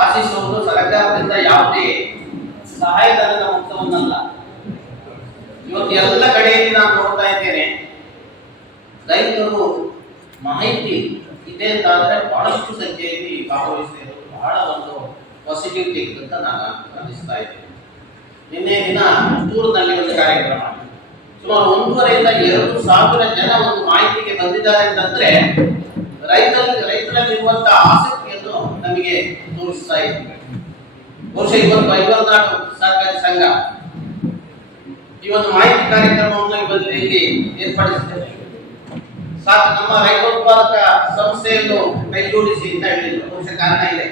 ಆಶಿಸುವುದು ಸರ್ಕಾರದಿಂದ ಯಾವುದೇ ಸಹಾಯಧನದ ಮೊತ್ತವನ್ನಲ್ಲ. ಇವತ್ತು ಎಲ್ಲ ಕಡೆಯಲ್ಲಿ ನಾನು ನೋಡ್ತಾ ಇದ್ದೇನೆ, ರೈತರು ಮಾಹಿತಿ ಇದೆ ಅಂತಾದ್ರೆ ಬಹಳಷ್ಟು ಸಂಖ್ಯೆಯಲ್ಲಿ ಭಾಗವಹಿಸಿರುವುದು ಬಹಳ ಒಂದು ಪಾಸಿಟಿವಿಟಿ ಅಂತ ನಾನು ಅನಿಸ್ತಾ ಇದ್ದೇನೆ. ನಿನ್ನೆ ದಿನ ಪುತ್ತೂರಿನಲ್ಲಿ ಒಂದು ಕಾರ್ಯಕ್ರಮ, ಸುಮಾರು 1,500-2,000 ಜನ ಒಂದು ಮಾಹಿತಿಗೆ ಬಂದಿದ್ದಾರೆ ಅಂತಂದ್ರೆ ರೈತರಲ್ಲಿರುವಂತಹ ಆಸಕ್ತಿಯನ್ನು ನಮಗೆ ತೋರಿಸ್ತಾ ಇದ್ದೀವಿ. ಬಹುಶಃ ಇವತ್ತು 54 ಸಹಕಾರಿ ಸಂಘ ಈ ಒಂದು ಮಾಹಿತಿ ಕಾರ್ಯಕ್ರಮವನ್ನು ಇಲ್ಲಿ ಏರ್ಪಡಿಸಿದ್ದೇವೆ. ಸಾಕು ನಮ್ಮ ರೈತೋತ್ಪಾದಕ ಸಂಸ್ಥೆಯನ್ನು ಕೈಗೂಡಿಸಿ ಅಂತ ಹೇಳಿದ್ರು. ಬಹುಶಃ ಕಾರಣ ಇದೆ,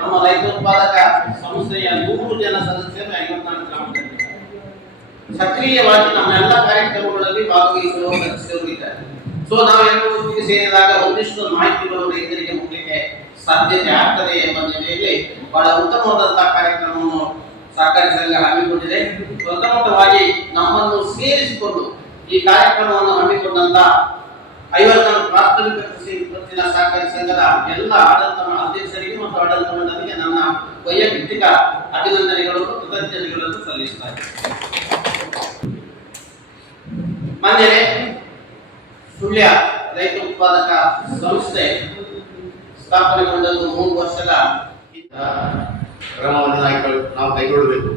ನಮ್ಮ ರೈತೋತ್ಪಾದಕ ಸಂಸ್ಥೆಯ 100 ಜನ ಸದಸ್ಯರು 54 ಗ್ರಾಮದಲ್ಲಿ ಸಕ್ರಿಯವಾಗಿ ನಮ್ಮ ಎಲ್ಲ ಕಾರ್ಯಕ್ರಮಗಳಲ್ಲಿ ಭಾಗವಹಿಸುವ ಸದಸ್ಯರು ಇದ್ದಾರೆ. ಸೊ ನಾವೆಲ್ಲರೂ ಒಟ್ಟಿಗೆ ಸೇರಿದಾಗ ಒಂದಿಷ್ಟು ಮಾಹಿತಿಗಳು ರೈತರಿಗೆ ಮುಟ್ಲಿಕ್ಕೆ ಸಾಧ್ಯತೆ ಆಗ್ತದೆ ಎಂಬ ನಿಟ್ಟಿನಲ್ಲಿ ಬಹಳ ಉತ್ತಮವಾದಂತಹ ಕಾರ್ಯಕ್ರಮವನ್ನು ಸಹಕಾರಿ ಸಂಘ ಹಮ್ಮಿಕೊಂಡಿದೆ. ಪ್ರಥಮವಾಗಿ ನಮ್ಮನ್ನು ಸೇರಿಸಿಕೊಂಡು ಈ ಕಾರ್ಯಕ್ರಮವನ್ನು ಹಮ್ಮಿಕೊಂಡಂತ 54 ಪ್ರಾಥಮಿಕ ಕೃಷಿ ಉತ್ಪತ್ತಿನ ಸಹಕಾರಿ ಸಂಘದ ಎಲ್ಲ ಆಡಳಿತ ಅಧ್ಯಕ್ಷರಿಗೆ ಮತ್ತು ಆಡಳಿತ ಮಂಡಳಿಗೆ ನನ್ನ ವೈಯಕ್ತಿಕ ಅಭಿನಂದನೆಗಳನ್ನು ಕೃತಜ್ಞತೆಗಳನ್ನು ಸಲ್ಲಿಸುತ್ತಾರೆ. ಮನೆಯೇ ಸುಳ್ಯ ರೈತ ಉತ್ಪಾದಕ ಸಂಸ್ಥೆ ಸ್ಥಾಪನೆಗೊಂಡದ್ದು 3 ವರ್ಷದ ಕ್ರಮವನ್ನು ನಾವು ಕೈಗೊಳ್ಳಬೇಕು,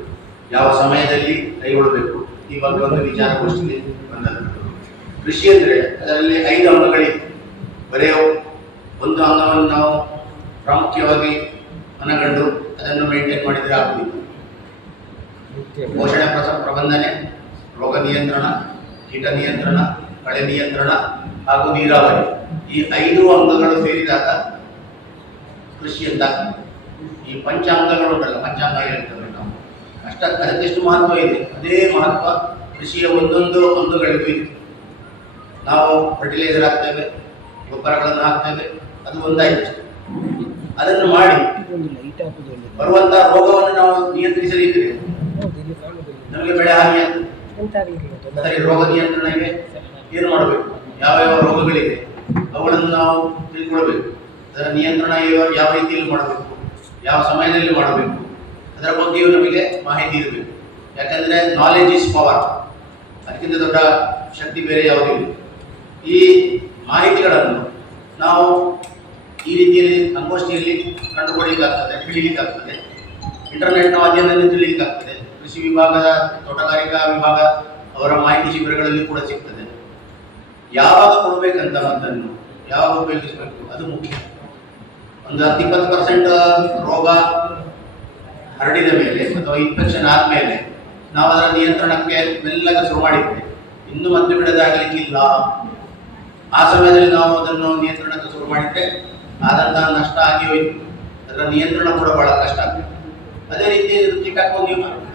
ಯಾವ ಸಮಯದಲ್ಲಿ ಕೈಗೊಳ್ಳಬೇಕು ಈ ಬಗ್ಗೆ ಒಂದು ವಿಚಾರಗೋಷ್ಠಿಗೆ ಬಂದದ್ದು. ಕೃಷಿ ಅಂದರೆ ಅದರಲ್ಲಿ 5 ಅಂಗಗಳಿವೆ. ಬರೀ ಒಂದು ಅಂಗವನ್ನು ನಾವು ಪ್ರಾಮುಖ್ಯವಾಗಿ ಮನಗಂಡು ಅದನ್ನು ಮೇಂಟೈನ್ ಮಾಡಿದರೆ ಆಗುವುದಿಲ್ಲ. ಪೋಷಣೆ ಪ್ರಬಂಧನೆ, ರೋಗ ನಿಯಂತ್ರಣ, ಕೀಟ ನಿಯಂತ್ರಣ, ಕಳೆ ನಿಯಂತ್ರಣ ಹಾಗೂ ನೀರಾವರಿ, ಈ 5 ಅಂಗಗಳು ಸೇರಿದಾಗ ಕೃಷಿ ಅಂತ. ಈ ಪಂಚಾಂಗಗಳು ಉಂಟಲ್ಲ, ಪಂಚಾಂಗ ಹೇಳ್ತೇವೆ ನಾವು, ಅದಕ್ಕೆಷ್ಟು ಮಹತ್ವ ಇದೆ, ಅದೇ ಮಹತ್ವ ಕೃಷಿಯ ಒಂದೊಂದು ಅಂಗಗಳಿಗೂ ಇದೆ. ನಾವು ಫರ್ಟಿಲೈಸರ್ ಹಾಕ್ತೇವೆ, ಗೊಬ್ಬರಗಳನ್ನು ಹಾಕ್ತೇವೆ, ಅದು ಒಂದಾಯ್ತು. ಅದನ್ನು ಮಾಡಿ ಬರುವಂತಹ ರೋಗವನ್ನು ನಾವು ನಿಯಂತ್ರಿಸಲಿದ್ರೆ ನಮಗೆ ಬೆಳೆ ಹಾನಿ ಸರಿ. ರೋಗ ನಿಯಂತ್ರಣಕ್ಕೆ ಏನು ಮಾಡಬೇಕು, ಯಾವ ರೋಗಗಳಿವೆ ಅವುಗಳನ್ನು ನಾವು ತಿಳ್ಕೊಳ್ಬೇಕು. ಅದರ ನಿಯಂತ್ರಣ ಯಾವ ರೀತಿಯಲ್ಲಿ ಮಾಡಬೇಕು, ಯಾವ ಸಮಯದಲ್ಲಿ ಮಾಡಬೇಕು, ಅದರ ಬಗ್ಗೆಯೂ ನಮಗೆ ಮಾಹಿತಿ ಇರಬೇಕು. ಯಾಕಂದರೆ ನಾಲೆಜ್ ಈಸ್ ಪವರ್, ಅದಕ್ಕಿಂತ ದೊಡ್ಡ ಶಕ್ತಿ ಬೇರೆ ಯಾವುದಿಲ್ಲ. ಈ ಮಾಹಿತಿಗಳನ್ನು ನಾವು ಈ ರೀತಿಯಲ್ಲಿ ಸಂಗೋಷ್ಠಿಯಲ್ಲಿ ಕಂಡುಕೊಳ್ಳಲಿಕ್ಕಾಗ್ತದೆ, ತಿಳಿಲಿಕ್ಕಾಗ್ತದೆ, ಇಂಟರ್ನೆಟ್ನ ಮಾಧ್ಯಮದಲ್ಲಿ ತಿಳಿಲಿಕ್ಕಾಗ್ತದೆ. ಕೃಷಿ ವಿಭಾಗದ, ತೋಟಗಾರಿಕಾ ವಿಭಾಗ ಅವರ ಮಾಹಿತಿ ಶಿಬಿರಗಳಲ್ಲಿ ಕೂಡ ಸಿಗ್ತದೆ. ಯಾವಾಗ ಕೊಡಬೇಕಂತ ಅದನ್ನು ಯಾವಾಗ ಉಪಯೋಗಿಸಬೇಕು ಅದು ಮುಖ್ಯ. ಒಂದು 10-20% ರೋಗ ಹರಡಿದ ಮೇಲೆ ಅಥವಾ ಇನ್ಫೆಕ್ಷನ್ ಆದಮೇಲೆ ನಾವು ಅದರ ನಿಯಂತ್ರಣಕ್ಕೆ ಮೆಲ್ಲಗೆ ಶುರು ಮಾಡಿದ್ದೆ, ಇನ್ನು ಮತ್ತೆ ಬಿಡದಾಗಲಿಕ್ಕಿಲ್ಲ. ಆ ಸಮಯದಲ್ಲಿ ನಾವು ಅದನ್ನು ನಿಯಂತ್ರಣಕ್ಕೆ ಶುರು ಮಾಡಿದರೆ ಆದಂತಹ ನಷ್ಟ ಆಗಿ ಹೋಯಿತು. ಅದರ ನಿಯಂತ್ರಣ ಕೂಡ ಬಹಳ ಕಷ್ಟ ಆಗ್ತದೆ. ಅದೇ ರೀತಿ ಕೀಟಕ್ಕೂ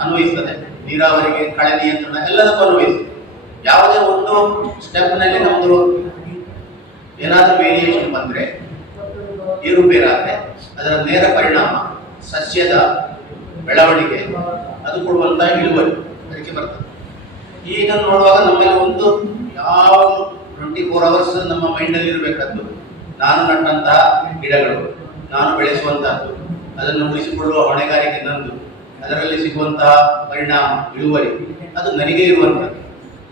ಅನ್ವಯಿಸ್ತದೆ, ನೀರಾವರಿಗೆ, ಕಳೆ ನಿಯಂತ್ರಣ ಎಲ್ಲದಕ್ಕೂ ಅನ್ವಯಿಸ್ತದೆ. ಯಾವುದೇ ಒಂದು ಸ್ಟೆಪ್ನಲ್ಲಿ ನಮ್ಮದು ಏನಾದರೂ ವೇರಿಯೇಷನ್ ಬಂದರೆ, ಏರುಪೇರಾದರೆ ಅದರ ನೇರ ಪರಿಣಾಮ ಸಸ್ಯದ ಬೆಳವಣಿಗೆ, ಅದು ಕೊಡುವಂತಹ ಇಳುವರಿ ಅದಕ್ಕೆ ಬರ್ತದೆ. ಈಗ ನೋಡುವಾಗ ನಮ್ಮಲ್ಲಿ ಒಂದು ಯಾವ 24 hours ನಮ್ಮ ಮೈಂಡಲ್ಲಿ ಇರಬೇಕಾದ್ದು, ನಾನು ನಟ್ಟಂತಹ ಗಿಡಗಳು, ನಾನು ಬೆಳೆಸುವಂತಹದ್ದು, ಅದನ್ನು ಉಳಿಸಿಕೊಳ್ಳುವ ಹೊಣೆಗಾರಿಕೆ ನಂದು, ಅದರಲ್ಲಿ ಸಿಗುವಂತಹ ಪರಿಣಾಮ ಇಳುವರಿ ಅದು ನನಗೆ ಇರುವಂಥದ್ದು.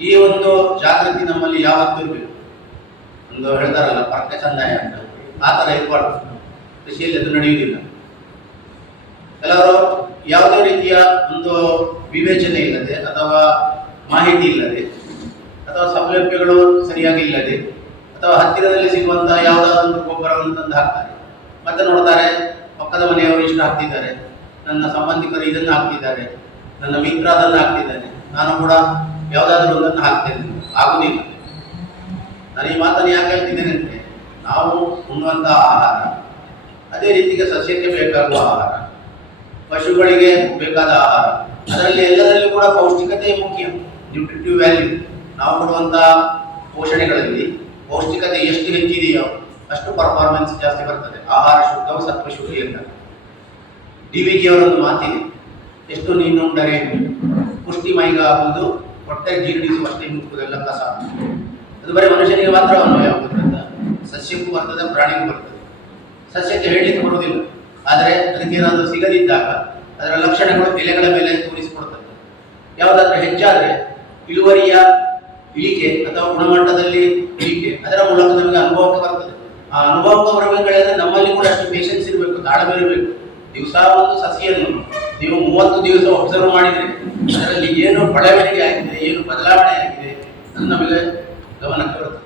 ಈ ಒಂದು ಜಾಗೃತಿ ನಮ್ಮಲ್ಲಿ ಯಾವತ್ತೂ ಇರಬೇಕು. ಒಂದು ಹೇಳ್ತಾರಲ್ಲ ಪರ್ಕ ಚಂದಾಯ ಅಂತ, ಆ ಥರ ಇರಬಾರ್ದು. ಕೃಷಿಯಲ್ಲಿ ಅದು ನಡೆಯುವುದಿಲ್ಲ. ಕೆಲವರು ಯಾವುದೇ ರೀತಿಯ ಒಂದು ವಿವೇಚನೆ ಇಲ್ಲದೆ ಅಥವಾ ಮಾಹಿತಿ ಇಲ್ಲದೆ ಅಥವಾ ಸೌಲಭ್ಯಗಳು ಸರಿಯಾಗಿ ಇಲ್ಲದೆ ಅಥವಾ ಹತ್ತಿರದಲ್ಲಿ ಸಿಗುವಂತಹ ಯಾವುದಾದ್ರು ಒಂದು ಗೊಬ್ಬರವನ್ನು ತಂದು ಹಾಕ್ತಾರೆ. ಮತ್ತೆ ನೋಡ್ತಾರೆ ಪಕ್ಕದ ಮನೆಯವರು ಇಷ್ಟು ಹಾಕ್ತಿದ್ದಾರೆ, ನನ್ನ ಸಂಬಂಧಿಕರು ಇದನ್ನು ಹಾಕ್ತಿದ್ದಾರೆ, ನನ್ನ ಮಿತ್ರ ಅದನ್ನು ಹಾಕ್ತಿದ್ದಾನೆ, ನಾನು ಕೂಡ ಯಾವುದಾದ್ರೂ ಒಂದನ್ನು ಹಾಕ್ತೇನೆ. ಆಗುವುದಿಲ್ಲ. ನಾನು ಈ ಮಾತನ್ನು ಯಾಕೆ ಹೇಳ್ತಿದ್ದೇನೆ ಅಂದರೆ, ನಾವು ಉಣ್ಣುವಂತಹ ಆಹಾರ, ಅದೇ ರೀತಿಗೆ ಸಸ್ಯಕ್ಕೆ ಬೇಕಾಗುವ ಆಹಾರ, ಪಶುಗಳಿಗೆ ಬೇಕಾದ ಆಹಾರ, ಅದರಲ್ಲಿ ಎಲ್ಲದರಲ್ಲೂ ಕೂಡ ಪೌಷ್ಟಿಕತೆ ಮುಖ್ಯ. ನ್ಯೂಟ್ರಿಟಿವ್ ವ್ಯಾಲ್ಯೂ, ನಾವು ಕೊಡುವಂತಹ ಪೋಷಣೆಗಳಲ್ಲಿ ಪೌಷ್ಟಿಕತೆ ಎಷ್ಟು ಹೆಚ್ಚಿದೆಯೋ ಅಷ್ಟು ಪರ್ಫಾರ್ಮೆನ್ಸ್ ಜಾಸ್ತಿ ಬರ್ತದೆ. ಆಹಾರ ಶುದ್ಧವು ಸತ್ವ ಶುದ್ಧಿ ಅಂತ DVG ಅವರೊಂದು ಮಾತಿದೆ, ಎಷ್ಟು ನೀನು ಉಂಡರೆ ಪುಷ್ಟಿ ಮೈಗಾಗುವುದು, ಹೊಟ್ಟೆ ಜೀರ್ಣಿಸುವಷ್ಟೇ ಮುಟ್ಟುವುದೆಲ್ಲ ಕಸ. ಅದು ಬರೀ ಮನುಷ್ಯನಿಗೆ ಮಾತ್ರ ಅನ್ವಯ ಆಗುತ್ತದೆ, ಸಸ್ಯಕ್ಕೂ ಬರ್ತದೆ, ಪ್ರಾಣಿಗೂ ಬರ್ತದೆ. ಸಸ್ಯಕ್ಕೆ ಹೇಳಲಿಕ್ಕೆ ಬರುವುದಿಲ್ಲ, ಆದರೆ ಅದಕ್ಕೆ ಏನಾದರೂ ಸಿಗದಿದ್ದಾಗ ಅದರ ಲಕ್ಷಣಗಳು ಎಲೆಗಳ ಮೇಲೆ ತೋರಿಸಿಕೊಡ್ತದೆ. ಯಾವುದಾದ್ರೂ ಹೆಚ್ಚಾದರೆ ಇಳುವರಿಯ ಇಳಿಕೆ ಅಥವಾ ಗುಣಮಟ್ಟದಲ್ಲಿ ಇಳಿಕೆ ಅದರ ಮೂಲಕ ನಮಗೆ ಅನುಭವಕ್ಕೆ ಬರ್ತದೆ. ಆ ಅನುಭವಕ್ಕೆ ಬರಬೇಕಾದ್ರೆ ನಮ್ಮಲ್ಲಿ ಕೂಡ ಅಷ್ಟು ಪೇಷನ್ಸ್ ಇರಬೇಕು, ತಾಳ್ಮೆ ಇರಬೇಕು. ದಿವಸ ಒಂದು ಸಸಿಯನ್ನು ನೀವು 30 ದಿವಸ ಒಬ್ಸರ್ವ್ ಮಾಡಿದರೆ ಅದರಲ್ಲಿ ಏನು ಬೆಳವಣಿಗೆ ಆಗಿದೆ, ಏನು ಬದಲಾವಣೆ ಆಗಿದೆ ಅದು ನಮಗೆ ಗಮನಕ್ಕೆ ಬರ್ತದೆ.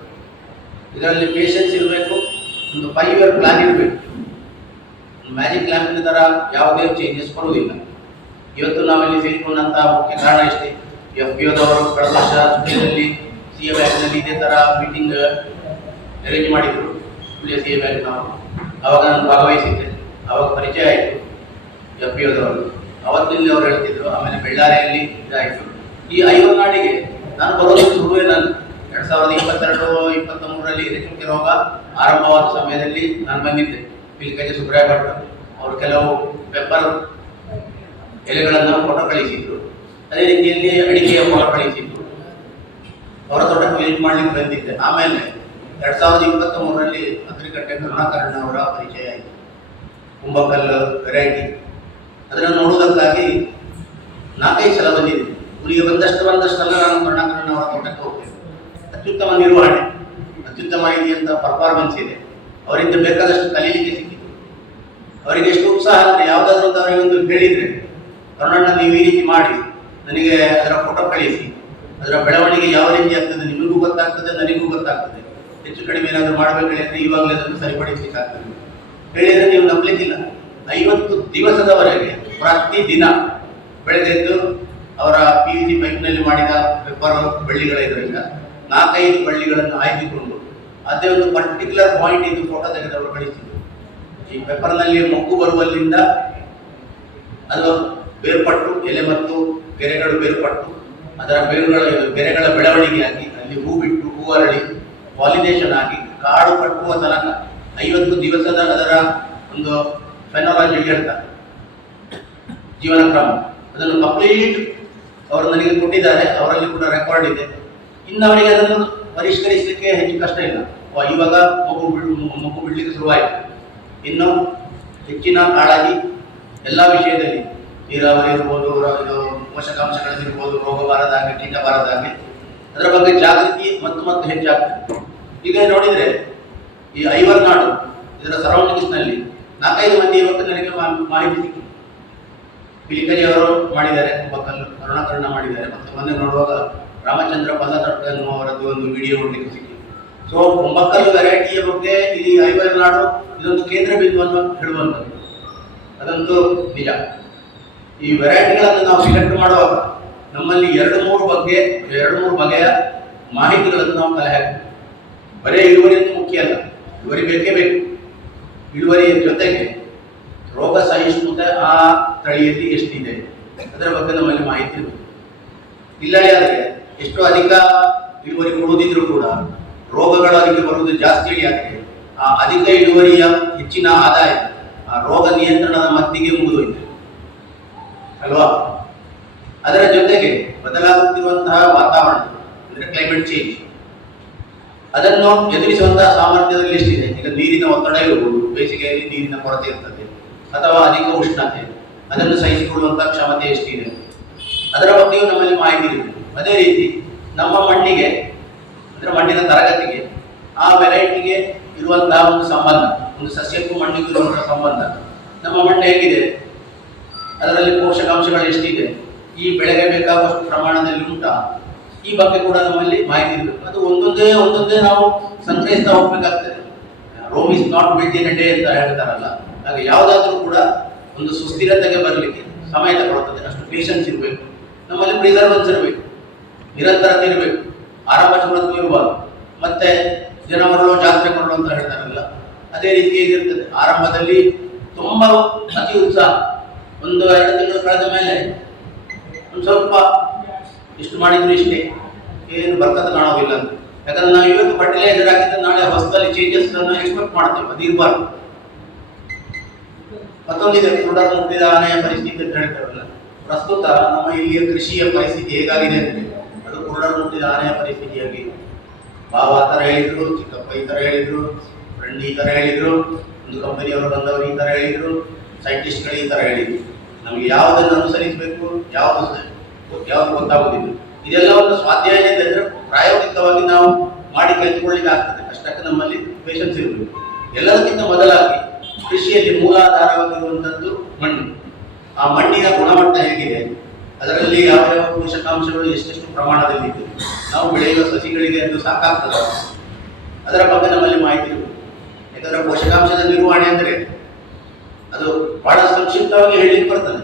ಇದರಲ್ಲಿ ಪೇಷನ್ಸ್ ಇರಬೇಕು, ಒಂದು 5 ಇಯರ್ ಪ್ಲಾನ್ ಇರಬೇಕು. ಮ್ಯಾಜಿಕ್ ಲ್ಯಾಂಪಿನ ಥರ ಯಾವುದೇ ಚೇಂಜಸ್ ಕೊಡುವುದಿಲ್ಲ. ಇವತ್ತು ನಾವಿಲ್ಲಿ ಸೇರಿಕೊಂಡಂಥ ಮುಖ್ಯ ಕಾರಣ ಇಷ್ಟೇ. FPOದವರು ಕಳೆದ ವರ್ಷ ಸುದ್ದಿಯಲ್ಲಿ CA ಬ್ಯಾಂಕ್ನಲ್ಲಿ ಇದೇ ಥರ ಮೀಟಿಂಗ್ ಅರೇಂಜ್ ಮಾಡಿದರು. CA ಬ್ಯಾಂಕ್ ನಾವು ಆವಾಗ ನಾನು ಭಾಗವಹಿಸಿದ್ದೆ. ಆವಾಗ ಪರಿಚಯ ಆಯಿತು FPOದವರು. ಅವತ್ತಿನಲ್ಲಿ ಅವ್ರು ಹೇಳ್ತಿದ್ರು. ಆಮೇಲೆ ಬೆಳ್ಳಾರಿಯಲ್ಲಿ ಇದಾಯಿತು. ಈ ಐವರ್ನಾಡಿಗೆ ನಾನು ಬರೋದು ಶುರುವೇ ನಾನು 2022-23ರಲ್ಲಿ ರೇಚುಕೆ ರೋಗ ಆರಂಭವಾದ ಸಮಯದಲ್ಲಿ ನಾನು ಬಂದಿದ್ದೆ. ಪಿಲಿಕಜೆ ಸುಬ್ರಾಯ ಭಟ್ ಅವರು ಕೆಲವು ಪೆಪ್ಪರ್ ಎಲೆಗಳನ್ನು ಫೋಟೋ ಕಳಿಸಿದ್ರು. ಅದೇ ರೀತಿಯಲ್ಲಿ ಅಡಿಕೆಯ ಫೋಟೋ ಕಳಿಸಿದ್ರು. ಅವರ ತೋಟಕ್ಕೆ ವಿಸಿಟ್ ಮಾಡ್ಲಿಕ್ಕೆ ಬಂದಿದ್ದೆ. ಆಮೇಲೆ 2023ರಲ್ಲಿ ಅಗ್ರಿಕಟ್ಟೆ ಕರುಣಾಕರಣ್ಣ ಅವರ ಪರಿಚಯ ಆಯಿತು. ಕುಂಬಕಲ್ಲು ವೆರೈಟಿ ಅದನ್ನು ನೋಡುವುದಕ್ಕಾಗಿ 4-5 ಸಲ ಬಂದಿದ್ದೆ. ಊರಿಗೆ ಬಂದಷ್ಟೆಲ್ಲ ನಾನು ಕರುಣಾಕರಣ್ಣ ಅವರ ತೋಟಕ್ಕೆ ಹೋಗ್ತೇನೆ. ಅತ್ಯುತ್ತಮ ನಿರ್ವಹಣೆ, ಅತ್ಯುತ್ತಮ ರೀತಿಯಂಥ ಪರ್ಫಾರ್ಮೆನ್ಸ್ ಇದೆ. ಅವರಿಂದ ಬೇಕಾದಷ್ಟು ಕಲೀಲಿಕ್ಕೆ ಸಿಕ್ಕಿತು. ಅವರಿಗೆ ಎಷ್ಟು ಉತ್ಸಾಹ ಅಂದರೆ ಯಾವುದಾದ್ರೂ ಅಂತ ಅವರಿಗೆ ಒಂದು ಹೇಳಿದರೆ, ಕರುಣಣ್ಣ ನೀವು ಈ ರೀತಿ ಮಾಡಿ ನನಗೆ ಅದರ ಫೋಟೋ ಕಳಿಸಿ, ಅದರ ಬೆಳವಣಿಗೆ ಯಾವ ರೀತಿ ಆಗ್ತದೆ ನಿಮಗೂ ಗೊತ್ತಾಗ್ತದೆ, ನನಗೂ ಗೊತ್ತಾಗ್ತದೆ. ಹೆಚ್ಚು ಕಡಿಮೆ ಏನಾದರೂ ಮಾಡಬೇಕು ಹೇಳಿದರೆ ಇವಾಗಲೇ ಅದನ್ನು ಸರಿಪಡಿಸಲಿಕ್ಕಾಗ್ತದೆ ಹೇಳಿದರೆ ನೀವು ನಂಬಲಿಕ್ಕಿಲ್ಲ. 50 ದಿವಸದವರೆಗೆ ಪ್ರತಿದಿನ ಬೆಳೆದೆದ್ದು ಅವರ PVC ಪೈಪ್ನಲ್ಲಿ ಮಾಡಿದ ಪೆಪ್ಪರ್ ಬಳ್ಳಿಗಳ ಇದರಿಂದ 4-5 ಬಳ್ಳಿಗಳನ್ನು ಆಯ್ದುಕೊಂಡು ಅದೇ ಒಂದು ಪರ್ಟಿಕ್ಯುಲರ್ ಪಾಯಿಂಟ್ ಇದು ಫೋಟೋ ತೆಗೆದವರು ಕಳಿಸಿದ್ರು. ಈ ಪೆಪ್ಪರ್ನಲ್ಲಿ ಮೊಗ್ಗು ಬರುವಲ್ಲಿಂದ ಅದು ಬೇರ್ಪಟ್ಟು ಎಲೆ ಮತ್ತು ಗೆರೆಗಳು ಬೇರ್ಪಟ್ಟು ಅದರ ಗೆರೆಗಳ ಬೆಳವಣಿಗೆಯಾಗಿ ಅಲ್ಲಿ ಹೂ ಬಿಟ್ಟು ಹೂ ಅರಳಿ ಪಾಲಿನೇಷನ್ ಆಗಿ ಕಾಡು ಕಟ್ಟುವ ತನಕ 50 ದಿವಸದ ಅದರ ಒಂದು ಫೆನಾಲಜಿ ಹೇಳ್ತಾರೆ, ಜೀವನ ಕ್ರಮ. ಅದನ್ನು ಕಂಪ್ಲೀಟ್ ಅವರು ನನಗೆ ಕೊಟ್ಟಿದ್ದಾರೆ. ಅವರಲ್ಲಿ ಕೂಡ ರೆಕಾರ್ಡ್ ಇದೆ. ಇನ್ನು ಅವರಿಗೆ ಅದನ್ನು ಪರಿಷ್ಕರಿಸಲಿಕ್ಕೆ ಹೆಚ್ಚು ಕಷ್ಟ ಇಲ್ಲ. ಇವಾಗ ಮಗು ಬಿಡಲಿಕ್ಕೆ ಶುರುವಾಯಿತು. ಇನ್ನು ಹೆಚ್ಚಿನ ಕಾಳಜಿ ಎಲ್ಲ ವಿಷಯದಲ್ಲಿ, ನೀರಾವರಿ ಇರ್ಬೋದು, ಇದು ಪೋಷಕಾಂಶಗಳಲ್ಲಿರ್ಬೋದು, ರೋಗ ಬಾರದಾಗೆ, ಕೀಟ ಬಾರದಾಗೆ ಅದರ ಬಗ್ಗೆ ಜಾಗೃತಿ ಮತ್ತು ಹೆಚ್ಚಾಗ್ತದೆ. ಈಗ ನೋಡಿದರೆ ಈ ಐವರ್ನಾಡು ಇದರ ಸರೌಂಡಿಂಗ್ಸ್ನಲ್ಲಿ 4-5 ಮಂದಿ ಇವತ್ತು ನನಗೆ ಮಾಹಿತಿ ಸಿಕ್ಕಿತು. ಪಿಲಿಕಜೆ ಅವರು ಮಾಡಿದ್ದಾರೆ, ಕುಂಬಕಲ್ಲು ಕರುಣಾಕರಣ್ಣ ಮಾಡಿದ್ದಾರೆ, ಮತ್ತು ಮೊನ್ನೆ ನೋಡುವಾಗ ರಾಮಚಂದ್ರ ಪಲ್ಲತಡ್ಕ ಎನ್ನುವರದ್ದು ಒಂದು ವಿಡಿಯೋ ನೋಡಲಿಕ್ಕೆ ಸಿಕ್ಕಿತು. ಸೊ ಕುಂಬಕಲ್ಲು ವೆರೈಟಿಯ ಬಗ್ಗೆ ಈ ಐವರ್ನಾಡು ಇದೊಂದು ಕೇಂದ್ರ ಬಿಂದುವನ್ನು ಹೇಳುವಂಥದ್ದು, ಅದಂತೂ ನಿಜ. ಈ ವೆರೈಟಿಗಳನ್ನು ನಾವು ಸಿಲೆಕ್ಟ್ ಮಾಡುವಾಗ ನಮ್ಮಲ್ಲಿ 2-3 ಬಗೆಯ ಮಾಹಿತಿಗಳನ್ನು ನಾವು ಕಲೆ ಹಾಕ್ತೀವಿ. ಬರೀ ಇಳುವರಿ ಅಂತ ಮುಖ್ಯ ಅಲ್ಲ, ಇಳುವರಿ ಬೇಕೇ ಬೇಕು. ಇಳುವರಿಯ ಜೊತೆಗೆ ರೋಗ ಸಹಿಷ್ಣುತೆ ಆ ತಳಿಯಲ್ಲಿ ಎಷ್ಟಿದೆ ಅದರ ಬಗ್ಗೆ ನಮ್ಮಲ್ಲಿ ಮಾಹಿತಿ ಇರಬೇಕು. ಇಲ್ಲದೆ ಆದರೆ ಎಷ್ಟು ಅಧಿಕ ಇಳುವರಿ ಕೊಡುವುದಿದ್ರೂ ಕೂಡ ರೋಗಗಳು ಅದಕ್ಕೆ ಬರುವುದು ಜಾಸ್ತಿ ಆದರೆ ಆ ಅಧಿಕ ಇಳುವರಿಯ ಹೆಚ್ಚಿನ ಆದಾಯ ಆ ರೋಗ ನಿಯಂತ್ರಣದ ಮತ್ತಿಗೆ ಮುಗಿದೋಯ್ತು ಅಲ್ವಾ. ಅದರ ಜೊತೆಗೆ ಬದಲಾಗುತ್ತಿರುವಂತಹ ವಾತಾವರಣ ಅಂದರೆ ಕ್ಲೈಮೇಟ್ ಚೇಂಜ್, ಅದನ್ನು ಎದುರಿಸುವಂತಹ ಸಾಮರ್ಥ್ಯದಲ್ಲಿ ಎಷ್ಟಿದೆ. ಈಗ ನೀರಿನ ಒತ್ತಡ ಇರಬಹುದು, ಬೇಸಿಗೆಯಲ್ಲಿ ನೀರಿನ ಕೊರತೆ ಇರ್ತದೆ, ಅಥವಾ ಅಧಿಕ ಉಷ್ಣತೆ, ಅದನ್ನು ಸಹಿಸಿಕೊಳ್ಳುವಂತಹ ಕ್ಷಮತೆ ಎಷ್ಟಿದೆ ಅದರ ಬಗ್ಗೆಯೂ ನಮ್ಮಲ್ಲಿ ಮಾಹಿತಿ ಇರಬೇಕು. ಅದೇ ರೀತಿ ನಮ್ಮ ಮಣ್ಣಿಗೆ ಅಂದರೆ ಮಣ್ಣಿನ ತರಗತಿಗೆ ಆ ವೆರೈಟಿಗೆ ಇರುವಂತಹ ಒಂದು ಸಂಬಂಧ, ಒಂದು ಸಸ್ಯಕ್ಕೂ ಮಣ್ಣಿಗೂ ಇರುವಂತಹ ಸಂಬಂಧ, ನಮ್ಮ ಮಣ್ಣು ಹೇಗಿದೆ, ಅದರಲ್ಲಿ ಪೋಷಕಾಂಶಗಳು ಎಷ್ಟಿದೆ, ಈ ಬೆಳೆಗೆ ಬೇಕಾಗುವಷ್ಟು ಪ್ರಮಾಣದಲ್ಲಿ ಉಂಟಾ, ಈ ಬಗ್ಗೆ ಕೂಡ ನಮ್ಮಲ್ಲಿ ಮಾಹಿತಿ ಇರಬೇಕು. ಅದು ಒಂದೊಂದೇ ನಾವು ಸಂಗ್ರಹಿಸ್ತಾ ಹೋಗ್ಬೇಕಾಗ್ತದೆ. Rome is not built in a day ಅಂತ ಹೇಳ್ತಾರಲ್ಲ, ಹಾಗೆ ಯಾವುದಾದ್ರೂ ಕೂಡ ಒಂದು ಸುಸ್ಥಿರತೆಗೆ ಬರಲಿಕ್ಕೆ ಸಮಯ ತಗೊಳ್ತದೆ. ಅಷ್ಟು ಪೇಷನ್ಸ್ ಇರಬೇಕು, ನಮ್ಮಲ್ಲಿ ಪ್ರಿಸರ್ವೆನ್ಸ್ ಇರಬೇಕು, ನಿರಂತರತೆ ಇರಬೇಕು, ಆರಂಭ ಚುರುಕು ಇರಬಾರ್ದು. ಮತ್ತೆ ಜನ ಮರಳು ಜಾತ್ರೆ ಮರಳು ಅಂತ ಹೇಳ್ತಾರಲ್ಲ, ಅದೇ ರೀತಿಯಾಗಿ ಇರ್ತದೆ. ಆರಂಭದಲ್ಲಿ ತುಂಬ ಅತಿ ಉತ್ಸಾಹ, 1-2 ತಿಂಗಳು ಕಳೆದ ಮೇಲೆ ಒಂದು ಸ್ವಲ್ಪ ಇಷ್ಟು ಮಾಡಿದ್ರು ಇಷ್ಟೇ, ಏನು ಬರ್ಕತ್ ಕಾಣೋದಿಲ್ಲ ಅಂತ. ಯಾಕಂದ್ರೆ ನಾವು ಇವತ್ತು ಫರ್ಟಿಲೈಸರ್ ಹಾಕಿದ್ರೆ ನಾಳೆ ಹೊಸದಲ್ಲಿ ಚೇಂಜಸ್ ಎಕ್ಸ್ಪೆಕ್ಟ್ ಮಾಡ್ತೇವೆ, ಅದು ಇರಬಾರ್ದು. ಮತ್ತೊಂದಿದೆ, ಕುರುಡರು ಮುಟ್ಟಿದ ಆನೆಯ ಪರಿಸ್ಥಿತಿ ಅಂತ ಹೇಳ್ತಾರಲ್ಲ. ಪ್ರಸ್ತುತ ನಮ್ಮ ಇಲ್ಲಿಯ ಕೃಷಿಯ ಪರಿಸ್ಥಿತಿ ಹೇಗಾಗಿದೆ ಅಂದರೆ ಅದು ಕುರುಡರು ಮುಟ್ಟಿದ ಆನೆಯ ಪರಿಸ್ಥಿತಿಯಾಗಿ. ಬಾವ ಆ ಥರ ಹೇಳಿದ್ರು, ಚಿಕ್ಕಪ್ಪ ಈ ಥರ ಹೇಳಿದ್ರು, ಫ್ರೆಂಡ್ ಈ ಥರ ಹೇಳಿದ್ರು, ಒಂದು ಕಂಪನಿಯವರು ಬಂದವರು ಈ ಥರ ಹೇಳಿದ್ರು, ಸೈಂಟಿಸ್ಟ್ಗಳು ಈ ತರ ಹೇಳಿದ್ರು. ನಮಗೆ ಯಾವುದನ್ನು ಅನುಸರಿಸಬೇಕು, ಯಾವುದು ಗೊತ್ತಾಗುವುದಿಲ್ಲ. ಇದೆಲ್ಲವನ್ನು ಸ್ವಾಧ್ಯಾಯದಿಂದ ಪ್ರಾಯೋಗಿಕವಾಗಿ ನಾವು ಮಾಡಿ ಕಲಿತುಕೊಳ್ಳಿಕ್ಕೆ ಆಗ್ತದೆ. ಅಷ್ಟಕ್ಕೆ ನಮ್ಮಲ್ಲಿ ಪೇಷನ್ಸ್ ಇರಬೇಕು. ಎಲ್ಲದಕ್ಕಿಂತ ಮೊದಲಾಗಿ ಕೃಷಿಯಲ್ಲಿ ಮೂಲಾಧಾರವಾಗಿರುವಂಥದ್ದು ಮಣ್ಣು. ಆ ಮಣ್ಣಿನ ಗುಣಮಟ್ಟ ಹೇಗಿದೆ, ಅದರಲ್ಲಿ ಯಾವ ಯಾವ ಪೋಷಕಾಂಶಗಳು ಎಷ್ಟೆಷ್ಟು ಪ್ರಮಾಣದಲ್ಲಿ ಇದೆ, ನಾವು ಬೆಳೆಯುವ ಸಸಿಗಳಿಗೆ ಅದು ಸಾಕಾಗ್ತದೆ, ಅದರ ಬಗ್ಗೆ ನಮ್ಮಲ್ಲಿ ಮಾಹಿತಿ ಇರಬೇಕು. ಯಾಕಂದ್ರೆ ಪೋಷಕಾಂಶದ ನಿರ್ವಹಣೆ ಅಂದರೆ ಅದು ಬಹಳ ಸಂಕ್ಷಿಪ್ತವಾಗಿ ಹೇಳಲಿಕ್ಕೆ ಬರ್ತದೆ.